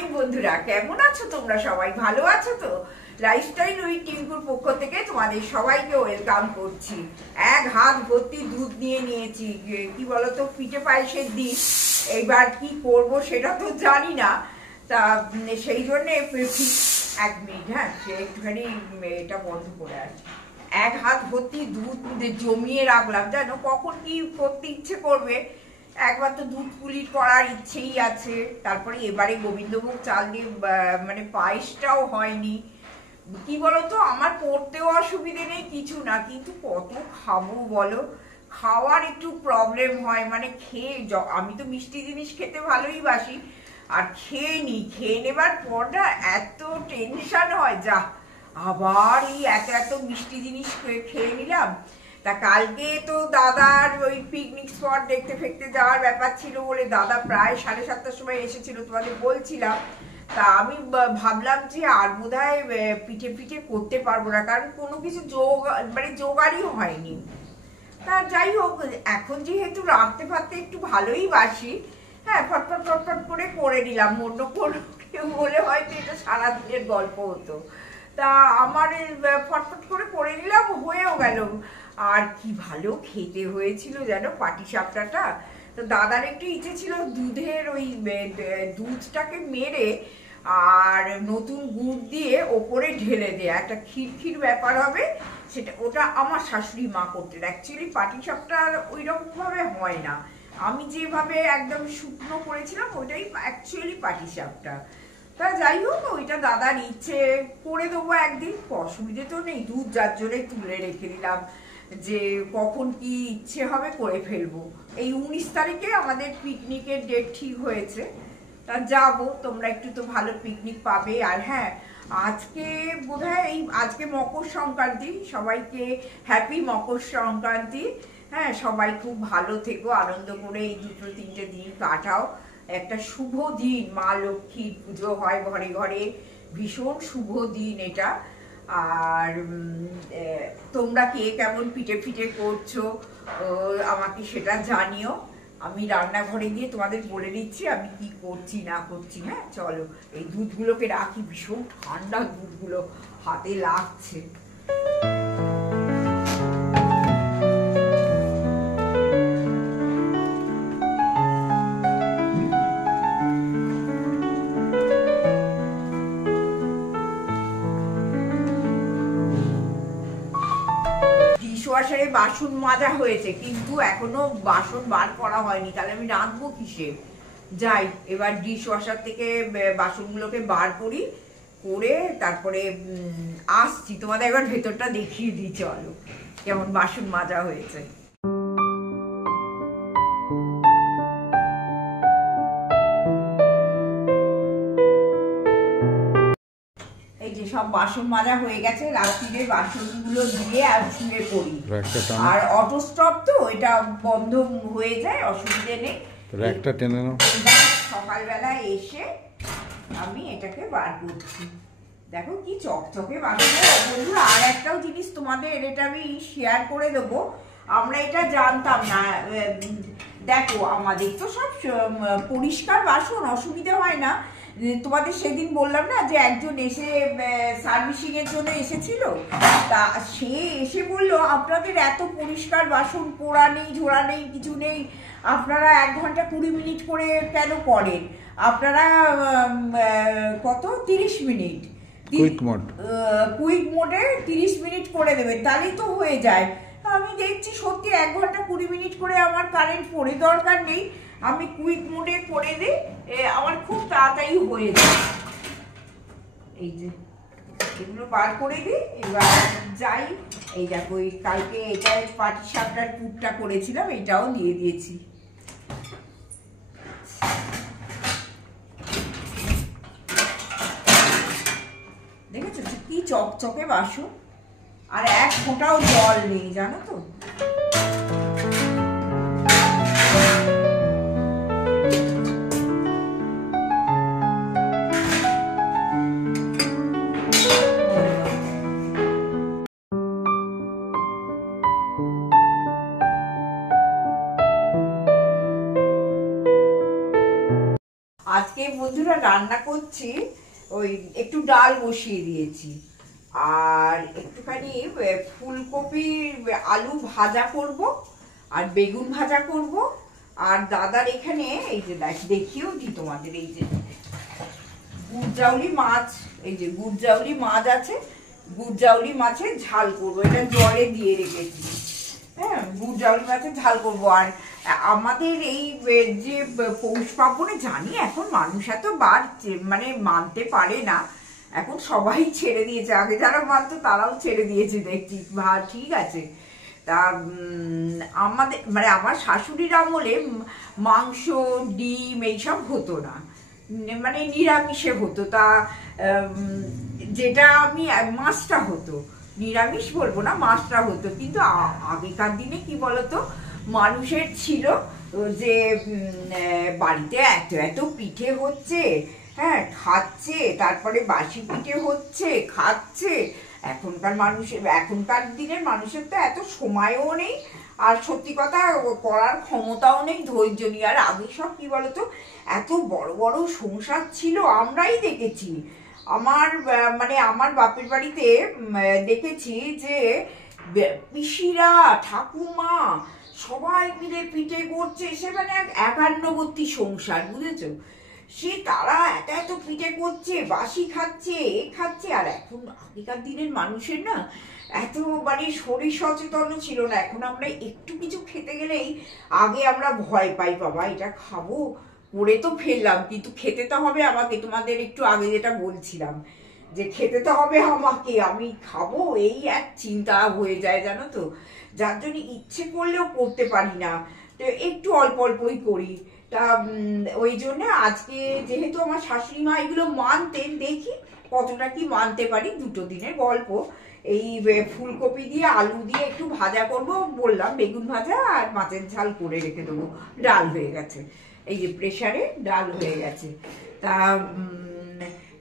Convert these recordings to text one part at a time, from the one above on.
Morning বন্ধুরা, কেমন আছো তোমরা? সবাই ভালো আছো তো? লাইফস্টাইল উইথ টিঙ্কুর পক্ষ থেকে তোমাদের সবাইকে ওয়েলকাম করছি। এক হাত ভর্তি দুধ নিয়ে নিয়েছি, কি বলতো, পিঠে পায়েসের দিন। এইবার কি করব সেটা তো জানি না, তা সেই জন্যে এক মিনিট, হ্যাঁ, সে একটুখানি এটা বন্ধ করে আছে। এক হাত ভর্তি দুধ জমিয়ে রাখলাম, জানো কখন কি করতে ইচ্ছে করবে। একবার তো দুধ পুলি করার ইচ্ছেই আছে, তারপরে এবারে গোবিন্দভোগ চাল দিয়ে মানে পায়েসটাও হয়নি। কি বলতো, আমার করতেও অসুবিধে নেই কিছু না, কিন্তু কত খাবো বলো, খাওয়ার একটু প্রবলেম হয়। মানে খেয়ে, আমি তো মিষ্টি জিনিস খেতে ভালোই বাসি, আর খেয়ে নেবার পর না এত টেনশন হয়, যা আবার এই এত মিষ্টি জিনিস খেয়ে নিলাম। তা কালকে তো দাদার ওই পিকনিক স্পট দেখতে যাওয়ার ব্যাপার ছিল বলে দাদা প্রায় 7:30টার সময় এসেছিল, তোমাদের বলছিলাম। তা আমি ভাবলাম যে আর বোধহয় পিঠে করতে পারবো না, কারণ কোনো কিছু জোগাড়ই হয়নি। তা যাই হোক, এখন যেহেতু রাঁধতে ফাঁধতে একটু ভালোই বাসি, হ্যাঁ, ফটফট করে নিলাম। অন্য কেউ বলে হয়তো এটা সারাদিনের গল্প হতো। তা আমার ফটফট করে নিলাম, হয়েও গেল। আর কি ভালো খেতে হয়েছিল যেন পাটিসাপটাটা। তো দাদার একটু ইচ্ছে ছিল দুধের ওই দুধটাকে মেরে আর নতুন গুড় দিয়ে ওপরে ঢেলে দেয়া, একটা ক্ষীর ব্যাপার হবে সেটা। ওটা আমার শাশুড়ি মা করতেন। অ্যাকচুয়ালি পাটিসাপটা ওই রকম ভাবে হয় না, আমি যেভাবে একদম শুকনো করেছিলাম ওইটাই অ্যাকচুয়ালি পাটিসাপটা। তা যাই হোক, ওইটা দাদার ইচ্ছে, করে দেবো একদিন, অসুবিধে তো নেই। দুধ যার জন্যে তুলে রেখে দিলাম যে কখন কি ইচ্ছে হবে করে ফেলবো। এই 19 তারিখে আমাদের পিকনিকের ডেট ঠিক হয়েছে, তা যাবো। তোমরা একটু তো ভালো পিকনিক পাবে। আর হ্যাঁ, আজকে বোধহয় আজকে মকর সংক্রান্তি, সবাইকে হ্যাপি মকর সংক্রান্তি। হ্যাঁ, সবাই খুব ভালো থেকো, আনন্দ করে এই 2-3টে দিন কাটাও। একটা শুভ দিন, মা লক্ষ্মীর পুজো হয় ঘরে ঘরে, ভীষণ শুভ দিন এটা। আর তোমরা কে কেমন পিঠে করছো আমাকে সেটা জানিও। আমি রান্নাঘরে গিয়ে তোমাদের বলে দিচ্ছি আমি কি করছি না করছি। হ্যাঁ চলো, এই দুধগুলোকে রাখি, ভীষণ ঠান্ডা দুধগুলো, হাতে লাগছে। ডিশওয়াশারে বাসন মাজা হয়েছে, কিন্তু এখনো বাসন বার করা হয়নি, তাহলে আমি রাঁধবো কিসে? যাই, এবার ডিশওয়াশার থেকে বাসনগুলোকে বার করি, করে তারপরে আসছি। তোমাদের একবার ভেতরটা দেখিয়ে দিই, চলো কেমন বাসন মাজা হয়েছে। এই যে সব বাসন মাজা হয়ে গেছে, রাত্রিরে বাসনগুলো দিয়ে আর শুয়ে পড়ি। আর অটো স্টপ তো, এটা বন্ধ হয়ে যায়, অসুবিধে নেই। একটা টেনে নাও। সকালবেলা এসে আমি এটাকে বার করছি। দেখো কি চকচকে বাসন বন্ধুরা। আর একটাও জিনিস তোমাদের এটা আমি শেয়ার করে দেবো, আমরা এটা জানতাম না। দেখো, আমাদের তো সব পরিষ্কার বাসন, অসুবিধা হয় না। তোমাদের সেদিন বললাম না যে একজন এসে সার্ভিসিং এর জন্য এসেছিল, তা সে এসে বললো আপনাদের এত পরিষ্কার বাসন, পোড়া নেই, ঝোড়া নেই, কিছু নেই, আপনারা 1 ঘন্টা 20 মিনিট করে কেন করেন? আপনারা কত 30 মিনিট কুইক মোডে 30 মিনিট করে দেবেন, তাহলেই তো হয়ে যায়। আমি দেখছি সত্যি 1 ঘন্টা 20 মিনিট করে আমার কারেন্ট পড়ে, দরকার নেই, আমি কুইক মোডে করে দিই, আমার খুব তাড়াতাড়ি হয়ে যায়। এই যে এগুলো বার করে দিই, এবার যাই। এই দেখো, এই কালকে এটা পাটিসাপটার পুরটা করেছিলাম, এটাও দিয়ে দিয়েছি। দেখেছো কি চকচকে বাসন, আর এক ফোঁটাও জল নেই, জানো তো। আজকে বন্ধুরা রান্না করছি, ওই একটু ডাল বসিয়ে দিয়েছি আর একটুখানি ফুলকপি আলু ভাজা করব আর বেগুন ভাজা করব। আর দাদার এখানে এই যে দেখিয়েও দিই তোমাদের, এই যে গুড়জাউলি মাছ, এই যে গুড়জাউলি মাছ আছে, গুড়জাউলি মাছের ঝাল করবো, এটা জলে দিয়ে রেখেছি। হ্যাঁ, গুড়জাউলি মাছের ঝাল করবো। আর আমাদের এই যে পৌষ পার্বণে জানি এখন মানুষ এত মানে মানতে পারে না, এখন সবাই ছেড়ে দিয়েছে, আগে যারা মানতো তারাও ছেড়ে দিয়েছে দেখছি। ঠিক আছে, তা আমাদের মানে আমার শাশুড়ির আমলে মাংস ডিম এইসব হতো না, মানে নিরামিষে হতো। তা যেটা আমি মাছটা হতো, নিরামিষ বলবো না, মাছটা হতো। কিন্তু আগেকার দিনে কি বলতো, মানুষের ছিল যে বাড়িতে এত এত পিঠে হচ্ছে, হ্যাঁ খাচ্ছে, তারপরে বাসি পিঠে হচ্ছে খাচ্ছে। এখনকার দিনের মানুষের তো এত সময়ও নেই, আর সত্যি কথা করার ক্ষমতাও নেই, ধৈর্য নেই। আর আগে সব কি বলতো, এত বড় বড় সংসার ছিল, আমরাই দেখেছি। আমার বাপের বাড়িতে দেখেছি যে পিসিরা ঠাকুমা সবাই মিলে পিঠে করছে, সে মানে এক একান্নবর্তী সংসার, বুঝেছো? সে তারা এত এত পিঠে করছে, বাসি খাচ্ছে, খাচ্ছে। আর এখন আগেকার দিনের মানুষের না এত মানে শরীর সচেতন ছিল না। এখন আমরা একটু কিছু খেতে গেলেই আগে আমরা ভয় পাই, বাবা এটা খাবো, করে তো ফেললাম কিন্তু খেতে তো হবে আমাকে। তোমাদের একটু আগে যেটা বলছিলাম যে খেতে তো হবে আমাকে, আমি খাবো, এই এক চিন্তা হয়ে যায় জানো তো, যার জন্য ইচ্ছে করলেও করতে পারি না, তো একটু অল্প অল্পই করি। তা ওই জন্য আজকে যেহেতু আমার শাশুড়ি মা এগুলো মানতেন, দেখি কতটা কি মানতে পারি। 2 দিনের গল্প। এই ফুলকপি দিয়ে আলু দিয়ে একটু ভাজা করব বললাম, বেগুন ভাজা আর মাছের ঝাল করে রেখে দেবো। ডাল হয়ে গেছে, এই যে প্রেসারে ডাল হয়ে গেছে। তা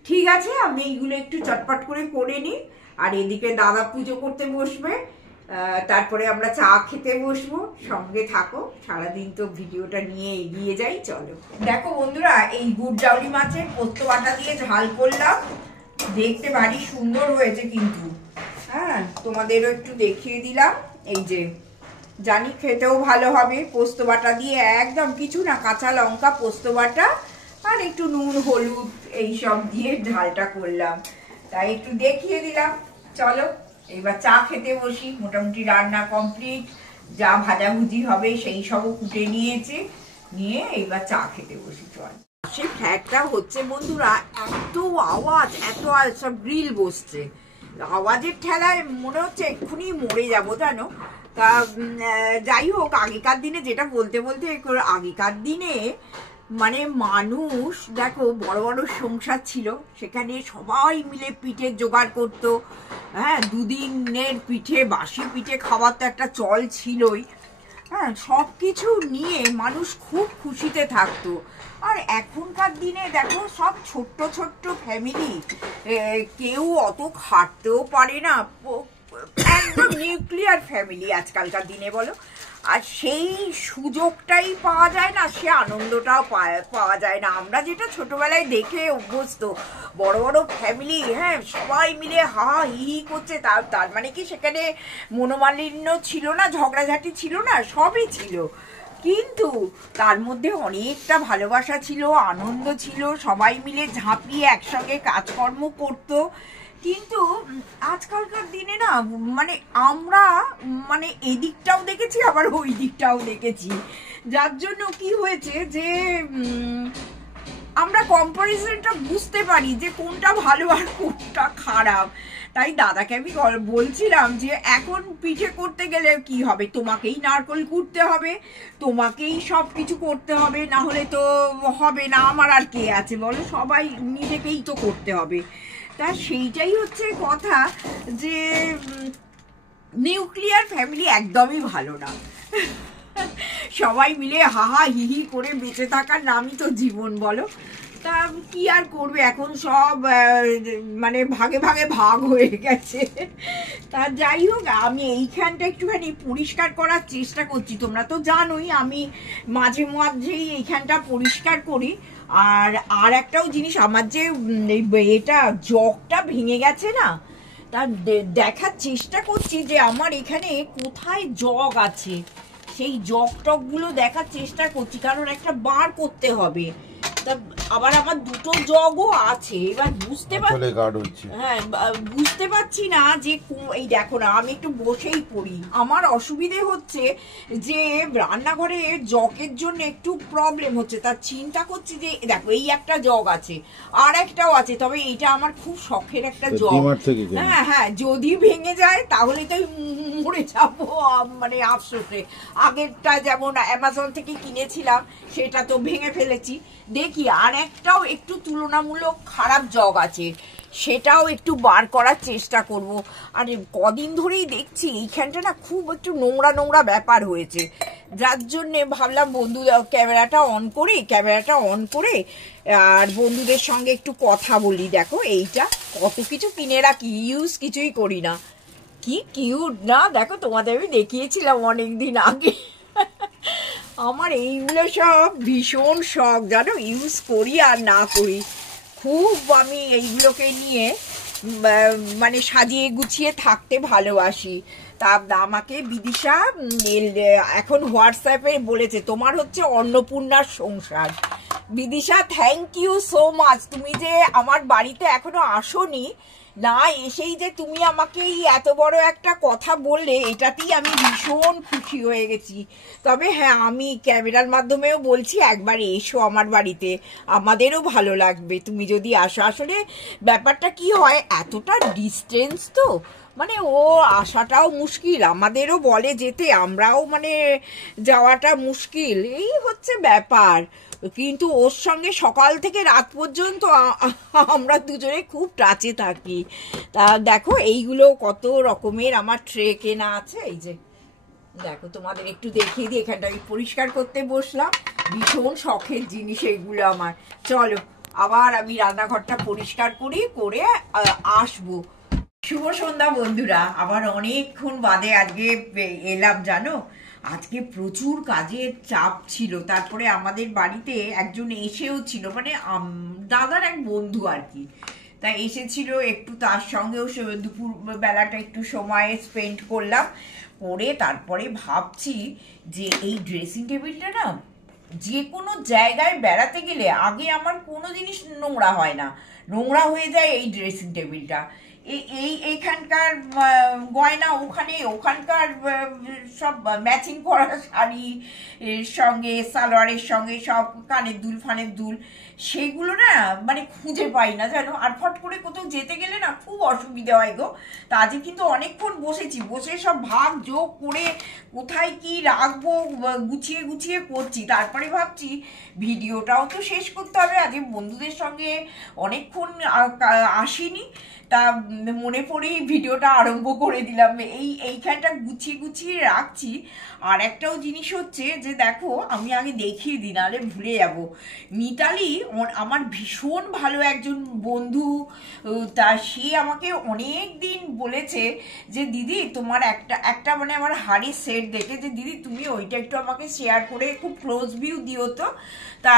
ঠিক আছে, আমি এইগুলো একটু চটপট করে নিই। আর এদিকে দাদা পুজো করতে বসবে, তারপরে আমরা চা খেতে বসবো। সঙ্গে থাকো, সারাদিন তো ভিডিওটা নিয়ে এগিয়ে যাই। চলো দেখো বন্ধুরা, এই গুড়জাউলি মাছের পোস্ত বাটা দিয়ে ঝাল করলাম, দেখতে ভারী সুন্দর হয়েছে কিন্তু। হ্যাঁ, তোমাদেরও একটু দেখিয়ে দিলাম। এই যে জানি খেতেও ভালো হবে, পোস্ত বাটা দিয়ে একদম কিছু না, কাঁচা লঙ্কা, পোস্ত বাটা আর একটু নুন হলুদ এইসব দিয়ে ঝালটা করলাম, তাই একটু দেখিয়ে দিলাম। চলো এবার চা খেতে বসি। মোটামুটি রান্না কমপ্লিট, যা ভাজাভুজি হবে সেই সবও কুটে নিয়েছি, নিয়ে এবার চা খেতে বসি। চল, সে ফ্ল্যাটটা হচ্ছে বন্ধুরা, এত আওয়াজ, এত সব গ্রিল বসছে, আওয়াজের ঠেলায় মনে হচ্ছে এক্ষুনি মরে যাবো জানো। তা যাই হোক, আগেকার দিনে যেটা বলতে আগেকার দিনে মানে মানুষ দেখো বড় বড় সংসার ছিল, সেখানে সবাই মিলে পিঠে জোগাড় করতো। হ্যাঁ, 2 দিনের পিঠে, বাসি পিঠে খাওয়ার তো একটা চল ছিলই। হ্যাঁ, সব কিছু নিয়ে মানুষ খুব খুশিতে থাকতো। আর এখনকার দিনে দেখো সব ছোট্ট ছোট্ট ফ্যামিলি, কেউ অত খাটতেও পারে না, একদম নিউক্লিয়ার ফ্যামিলি আজকালকার দিনে, বলো। আর সেই সুযোগটাই পাওয়া যায় না, সে আনন্দটাও পাওয়া যায় না। আমরা যেটা ছোটবেলায় দেখে অভ্যস্ত, বড় বড় ফ্যামিলি, হ্যাঁ সবাই মিলে হা হি করছে, তার মানে কি সেখানে মনোমালিন্য ছিল না, ঝগড়াঝাটি ছিল না, সবই ছিল, কিন্তু তার মধ্যে অনেকটা ভালোবাসা ছিল, আনন্দ ছিল, সবাই মিলে ঝাঁপিয়ে একসঙ্গে কাজকর্ম করতো। কিন্তু আজকালকার দিনে না মানে আমরা মানে এদিকটাও দেখেছি আবার ওই দিকটাও দেখেছি, যার জন্য কি হয়েছে যে আমরা কম্পারিজনটা বুঝতে পারি যে কোনটা ভালো আর কোনটা খারাপ। তাই দাদাকে আমি বলছিলাম যে এখন পিঠে করতে গেলে কি হবে, তোমাকেই নারকেল কুটতে হবে, তোমাকেই সব কিছু করতে হবে, না হলে তো হবে না। আমার আর কে আছে বলো, সবাই নিজেকেই তো করতে হবে। তা সেইটাই হচ্ছে কথা, যে নিউক্লিয়ার ফ্যামিলি একদমই ভালো না। সবাই মিলে হাহা হিহি করে বেঁচে থাকার নামই তো জীবন, বলো। তা কি আর করবে, এখন সব মানে ভাগে ভাগে ভাগ হয়ে গেছে। তা যাই হোক, আমি এইখানটা একটুখানি পরিষ্কার করার চেষ্টা করছি। তোমরা তো জানোই আমি মাঝে মাঝেই এইখানটা পরিষ্কার করি। আর একটাও জিনিস, আমার যে এটা জগটা ভেঙে গেছে না, তা দেখার চেষ্টা করছি যে আমার এখানে কোথায় জগ আছে, সেই জগ টগগুলো দেখার চেষ্টা করছি, কারণ একটা বার করতে হবে। তা আবার আমার দুটো জগও আছে, এবার বুঝতে পারছি না যে এই দেখো না, আমি একটু বসেই পড়ি। আমার অসুবিধে হচ্ছে যে রান্নাঘরে জগের জন্য একটু প্রবলেম হচ্ছে, তার চিন্তা করছি যে দেখো এই একটা জগ আছে, আর একটাও আছে, তবে এইটা আমার খুব শখের একটা জগ। হ্যাঁ হ্যাঁ, যদি ভেঙে যায় তাহলে তো মরে যাবো মানে আফসোসে। আগেরটা যেমন অ্যামাজন থেকে কিনেছিলাম সেটা তো ভেঙে ফেলেছি। দেখি আর একটাও একটু তুলনামূলক খারাপ জগ আছে, সেটাও একটু বার করার চেষ্টা করব। আর কদিন ধরেই দেখছি এইখানটা না খুব একটু নোংরা নোংরা ব্যাপার হয়েছে, যার জন্যে ভাবলাম ক্যামেরাটা অন করে আর বন্ধুদের সঙ্গে একটু কথা বলি। দেখো এইটা কত কিছু কিনে রাখি, ইউজ কিছুই করি না। কি কিউট না, দেখো তোমাদের আমি দেখিয়েছিলাম অনেকদিন আগে। আমার এইগুলো সব ভীষণ শখ জানো, ইউজ করি আর না করি, খুব আমি এইগুলোকে নিয়ে মানে সাজিয়ে গুছিয়ে থাকতে ভালোবাসি। তা আমাকে বিদিশা এখন হোয়াটসঅ্যাপে বলেছে তোমার হচ্ছে অন্নপূর্ণার সংসার। Bidisha, thank you so much. তুমি যে আমার বাড়িতে এখনো আসোনি, না এসেই যে তুমি আমাকে এই এত বড় একটা কথা বললে, এটাতেই আমি ভীষণ খুশি হয়ে গেছি। তবে হ্যাঁ, আমি ক্যামেরার মাধ্যমেও বলছি একবার এসো আমার বাড়িতে, আমাদেরও ভালো লাগবে তুমি যদি আসো। আসলে ব্যাপারটা কি হয়, এতটা ডিস্টেন্স তো মানে ও আসাটাও মুশকিল, আমাদেরও বলে যেতে, আমরাও মানে যাওয়াটা মুশকিল, এই হচ্ছে ব্যাপার। কিন্তু ওর সঙ্গে সকাল থেকে রাত পর্যন্ত আমরা দুজনে খুব টাচে থাকি। তা দেখো এইগুলো কত রকমের আমার ট্রে কেনা আছে। এই যে দেখো, তোমাদের একটু দেখিয়ে দিই, এখানটা আমি পরিষ্কার করতে বসলাম, ভীষণ শখের জিনিস এইগুলো আমার। চলো আবার আমি রান্নাঘরটা পরিষ্কার করে আসবো। শুভ সন্ধ্যা বন্ধুরা, আবার অনেকক্ষণ বাদে আজকে এলাম জানো। আজকে প্রচুর কাজের চাপ ছিল, তারপরে আমাদের বাড়িতে একজন এসেও ছিল, মানে দাদার এক বন্ধু আর কি, তা এসেছিল একটু, তার সঙ্গেও দুপুর বেলাটা একটু সময় স্পেন্ড করলাম। করে তারপরে ভাবছি যে এই ড্রেসিং টেবিলটা না, যে কোনো জায়গায় বেড়াতে গেলে আগে আমার কোনো জিনিস নোংরা হয় না, নোংরা হয়ে যায় এই ড্রেসিং টেবিলটা। এইখানকার গয়না ওখানকার সব ম্যাচিং করা শাড়ি সঙ্গে সালোয়ারের সঙ্গে সব কানের দুল ফানের দুল, সেগুলো না মানে খুঁজে পাই না জানো। আর ফট করে কোথাও যেতে গেলে না খুব অসুবিধা হয় গো। তা আজকে কিন্তু অনেকক্ষণ বসে সব ভাগ যোগ করে কোথায় কি রাখবো গুছিয়ে করছি। তারপরে ভাবছি ভিডিওটাও তো শেষ করতে হবে, আজকে বন্ধুদের সঙ্গে অনেকক্ষণ আসিনি, তা মনে পড়েই ভিডিওটা আরম্ভ করে দিলাম। এইখানটা গুছিয়ে রাখছি। আর একটাও জিনিস হচ্ছে যে দেখো, আমি আগে দেখিয়ে দিই নাহলে ভুলে যাব। মিতালি আমার ভীষণ ভালো একজন বন্ধু, তা সে আমাকে অনেক দিন বলেছে যে দিদি তোমার একটা মানে আমার হাড়ির সেট দেখে যে দিদি তুমি ওইটা একটু আমাকে শেয়ার করে খুব ক্লোজ ভিউ দিও তো। তা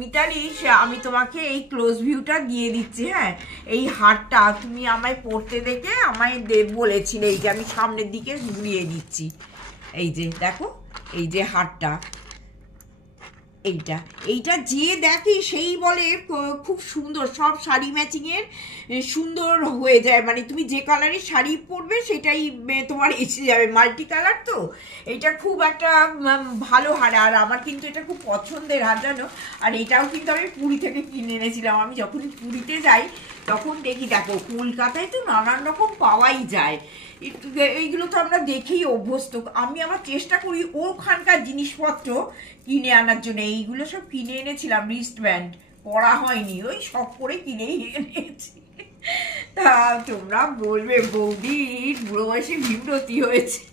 মিতালি, আমি তোমাকে এই ক্লোজ ভিউটা দিয়ে দিচ্ছি। হ্যাঁ, এই হারটা তুমি আমায় পরতে দেখে আমায় বলেছিলে, এই যে আমি সামনের দিকে ঘুরিয়ে দিচ্ছি, এই যে দেখো, এই যে হারটা, এইটা যে দেখি সেই বলে খুব সুন্দর, সব শাড়ি ম্যাচিং এর সুন্দর হয়ে যায়, মানে তুমি যে কালারের শাড়ি পরবে সেটাই তোমার এসে যাবে, মাল্টি কালার তো। এটা খুব একটা ভালো হার, আর আমার কিন্তু এটা খুব পছন্দের হার জানো। আর এটাও কিন্তু আমি পুরী থেকে কিনে এনেছিলাম। আমি যখন পুরীতে যাই তখন দেখি, দেখো কলকাতায় তো নানান রকম পাওয়াই যায়, এইগুলো তো আমরা দেখেই অভ্যস্ত। আমি আবার চেষ্টা করি ওখানকার জিনিসপত্র কিনে আনার জন্য। এইগুলো সব কিনে এনেছিলাম, রিস্ট ব্যান্ড পরা হয়নি, ওই শখ করে কিনেই এনেছি। তা তোমরা বলবে বৌদির বুড়ো বয়সে বিব্রতি হয়েছে,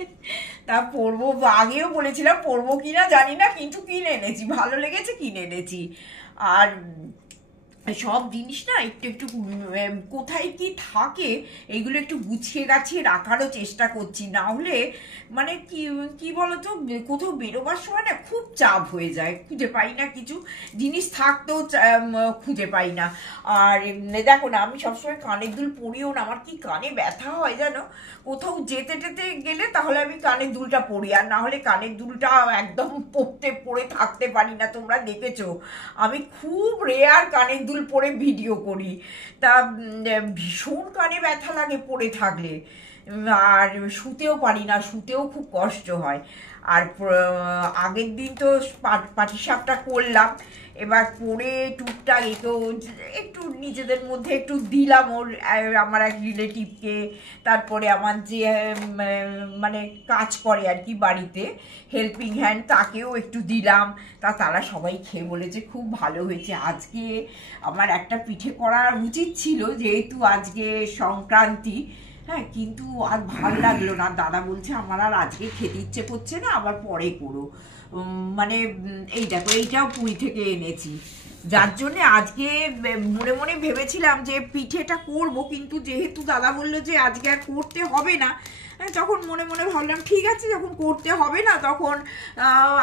তা পরবো, আগেও বলেছিলাম পরবো কিনা জানি না, কিন্তু কিনে এনেছি, ভালো লেগেছে কিনে এনেছি। আর সব জিনিস না একটু একটু কোথায় কি থাকে এইগুলো একটু গুছিয়ে গাছিয়ে রাখারও চেষ্টা করছি, না হলে মানে কি কি বলতো কোথাও বেরোবার সময় না খুব চাপ হয়ে যায়, খুঁজে পাই না কিছু জিনিস, থাকতেও খুঁজে পাই না। আর দেখো না, আমি সবসময় কানের দুল পরিও না, আমার কি কানে ব্যথা হয় জানো, কোথাও যেতে টেতে গেলে তাহলে আমি কানের দুলটা পরি, আর না হলে কানের দুলটা একদম পরে থাকতে পারি না। তোমরা দেখেছো আমি খুব রেয়ার কানের দুল পরে ভিডিও করি, তা ভীষণ কানে ব্যথা লাগে পরে থাকলে, আর শুতেও পারি না, শুতেও খুব কষ্ট হয়। আর আগের দিন তো পাটিসাপটা করলাম, এবার পরে টুকটাক একটু নিজেদের মধ্যে একটু দিলাম ওর, আমার এক রিলেটিভকে, তারপরে আমার যে মানে কাজ করে আর কি বাড়িতে হেল্পিং হ্যান্ড, তাকেও একটু দিলাম। তারা সবাই খেয়ে বলেছে খুব ভালো হয়েছে। আজকে আমার একটা পিঠে করা উচিত ছিল, যেহেতু আজকে সংক্রান্তি, হ্যাঁ, কিন্তু আর ভালো লাগলো না। দাদা বলছে আমার আর আজকে খেতে ইচ্ছে করছে না, আবার পরে করো। মানে এই দেখো, এইটাও পুরী থেকে এনেছি, যার জন্য আজকে মনে মনে ভেবেছিলাম যে পিঠেটা করব, কিন্তু যেহেতু দাদা বললো যে আজকে আর করতে হবে না, তখন মনে মনে ভাবলাম ঠিক আছে, যখন করতে হবে না তখন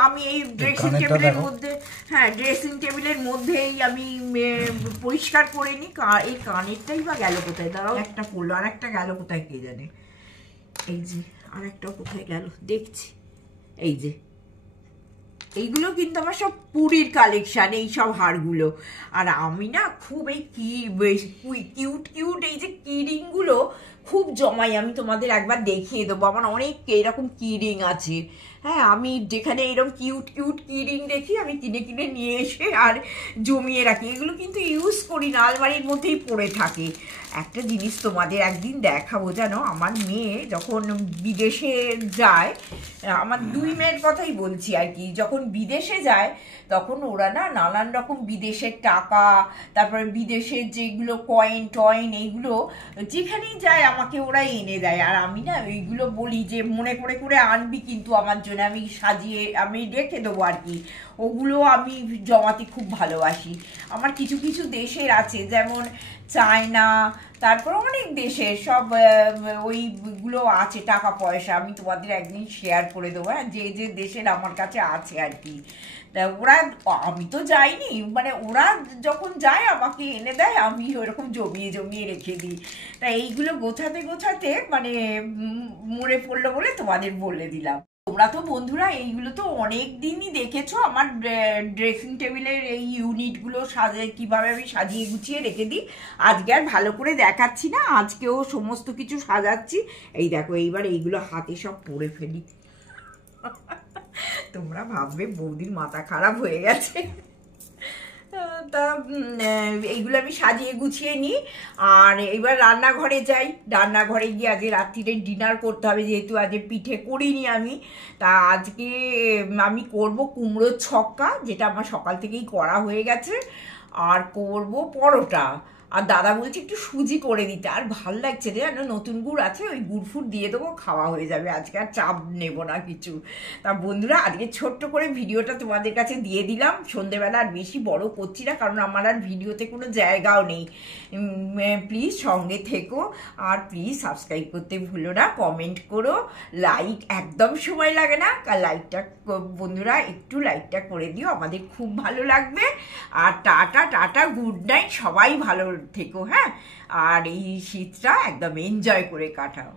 আমি এই ড্রেসিং টেবিলের মধ্যে, হ্যাঁ ড্রেসিং টেবিলের মধ্যেই আমি পরিষ্কার করে নিই। এই কানেরটাই বা গেল কোথায়, দাঁড়াও, একটা পড়লো আর একটা গেল কোথায় কে জানে, এই যে আর একটা কোথায় গেল দেখছি, এই যে এইগুলো কিন্তু আমার সব পুরীর কালেকশন, এই সব হারগুলো। আর আমি না খুব এই কিউট কিউট এই যে কিরিংগুলো খুব জমাই, আমি তোমাদের একবার দেখিয়ে দেবো, আমার অনেক এরকম কিরিং আছে। হ্যাঁ, আমি যেখানে এরকম কিউট কিউট কিরিং দেখি আমি কিনে কিনে নিয়ে এসে আর জমিয়ে রাখি, এগুলো কিন্তু ইউজ করি না, আলমারির মধ্যেই পড়ে থাকে। একটা জিনিস তোমাদের একদিন দেখাবো জানো, আমার মেয়ে যখন বিদেশে যায়, আমার দুই মেয়ের কথাই বলছি আর কি, যখন বিদেশে যায় তখন ওরা না নানান রকম বিদেশের টাকা, তারপরে বিদেশের যেগুলো কয়েন টয়েন, এইগুলো যেখানেই যায় আমাকে ওরা এনে দেয়। আর আমি না ওইগুলো বলি যে মনে করে করে আনবি কিন্তু আমার জন্য, আমি সাজিয়ে আমি রেখে দেবো আর কি, ওগুলো আমি জমাতে খুব ভালোবাসি। আমার কিছু কিছু দেশের আছে, যেমন চায়না, তারপর অনেক দেশের সব ওইগুলো আছে টাকা পয়সা, আমি তোমাদের একদিন শেয়ার করে দেবো, হ্যাঁ, যে যে দেশের আমার কাছে আছে আর কি। তা ওরা, আমি তো যাইনি, মানে ওরা যখন যায় আমাকে এনে দেয়, আমি ওরকম জমিয়ে জমিয়ে রেখে দিই। তা এইগুলো গোছাতে গোছাতে মানে মনে পড়লো বলে তোমাদের বলে দিলাম। তোমরা তো বন্ধুরা এইগুলো তো অনেক দিনই দেখেছো, আমার ড্রেসিং টেবিলের এই ইউনিটগুলো কিভাবে আমি সাজিয়ে গুছিয়ে রেখে দিই। আজকে আর ভালো করে দেখাচ্ছি না, আজকেও সমস্ত কিছু সাজাচ্ছি। এই দেখো, এইবার এইগুলো হাতে সব পরে ফেলি। তোমরা ভাববে বৌদির মাথা খারাপ হয়ে গেছে। তা এইগুলো আমি সাজিয়ে গুছিয়ে নিই, আর এবার রান্নাঘরে যাই। রান্নাঘরে গিয়ে আজকে রাত্রিরে ডিনার করতে হবে, যেহেতু আজকে পিঠে করিনি আমি। তা আজকে আমি করব কুমড়োর ছক্কা, যেটা আমার সকাল থেকেই করা হয়ে গেছে, আর করব পরোটা। আর দাদা বলছে একটু সুজি করে দিতে, আর ভাল লাগছে রে, নতুন গুড় আছে, ওই গুড় ফুড় দিয়ে দেবো, খাওয়া হয়ে যাবে, আজকে আর চাপ নেব না কিছু। তা বন্ধুরা, আজকে ছোট্ট করে ভিডিওটা তোমাদের কাছে দিয়ে দিলাম, সন্ধেবেলা আর বেশি বড় করছি না, কারণ আমার আর ভিডিওতে কোনো জায়গাও নেই। প্লিজ সঙ্গে থেকো, আর প্লিজ সাবস্ক্রাইব করতে ভুলো না, কমেন্ট করো, লাইক একদম সময় লাগে না, লাইকটা বন্ধুরা একটু লাইকটা করে দিও, আমাদের খুব ভালো লাগবে। আর টাটা টাটা, গুড নাইট, সবাই ভালো থেকো, হ্যাঁ, আর এই শীতটা একদম এনজয় করে কাটাও।